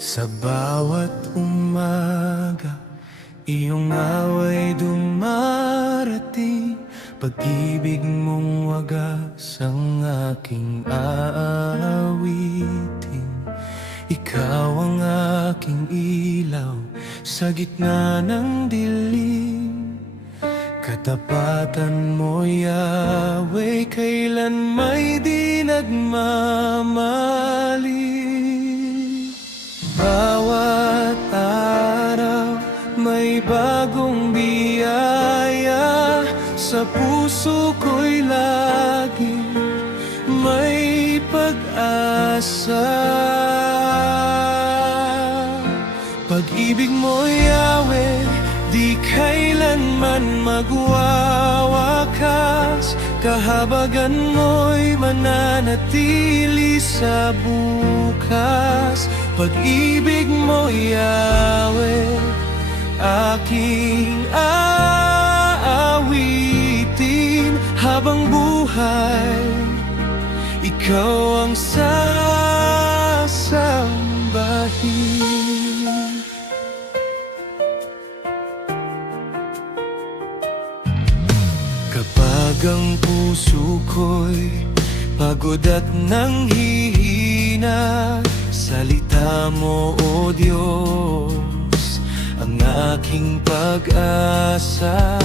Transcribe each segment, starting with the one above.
Sa bawat umaga, iyong away dumarating. Pag-ibig mong wagas ang aking aawitin. Ikaw ang aking ilaw sa gitna ng dilim. Katapatan mo, Yahweh, kailan may di nagmamali. Bawat araw may bagong biyaya, sa puso ko'y laging may pag-asa. Pag-ibig mo, Yahweh, di kailanman magwawakas. Kahabagan mo'y mananatili sa bukas. Pag-ibig mo, Yahweh, aking aawitin habang buhay. Ikaw ang sasambahin. Kapag ang puso ko'y pagod at nanghihina, salita mo, O Diyos, ang aking pag-asa.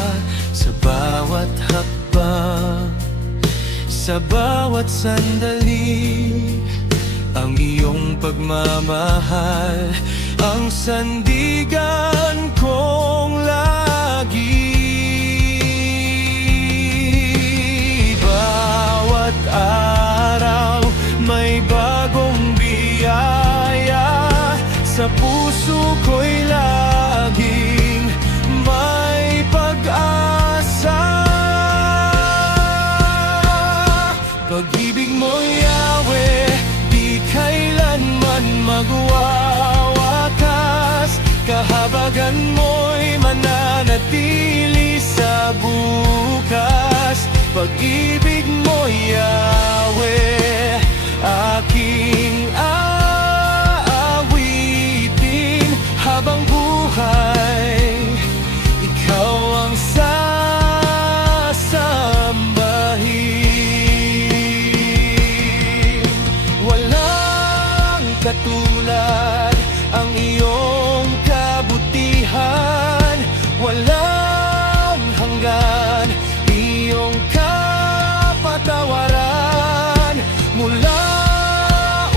Sa bawat hakbang, sa bawat sandali, ang iyong pagmamahal ang sandigan kong lagi. Bawat araw may bagong biyaya, sa puso ko'y laging may pag-asa. Pag-ibig mo, Yahweh, di kailanman magwawakas. Kahabagan mo'y mananatili sa bukas. Pag-ibig mo, Yahweh, aking aawitin habang buhay. Ikaw ang sasambahin. Walang katulad ang iyong kabutihan. Walang hanggan iyong kapatawaran. Mula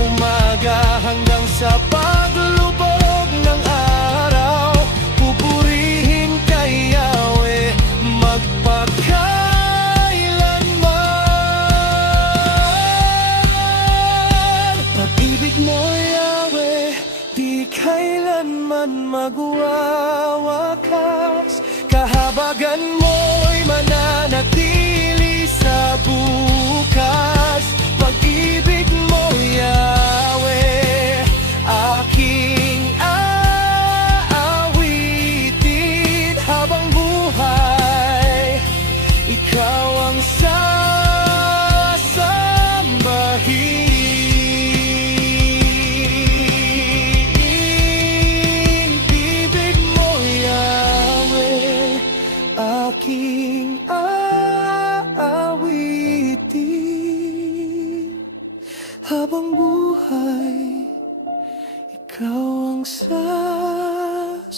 umaga hanggang sa paglubog ng araw, pupurihin ka, Yahweh, magpakailanman. Pag-ibig mo, Yahweh, di kailanman magwawakas. Kahabagan mo'y mananatili sa bukas. Pag-ibig mo, Yahweh, aking aawitin habang buhay. Ikaw ang sasambahin. Bibig mo, Yahweh, aking aawitin habang buhay. Ikaw ang sasambahin.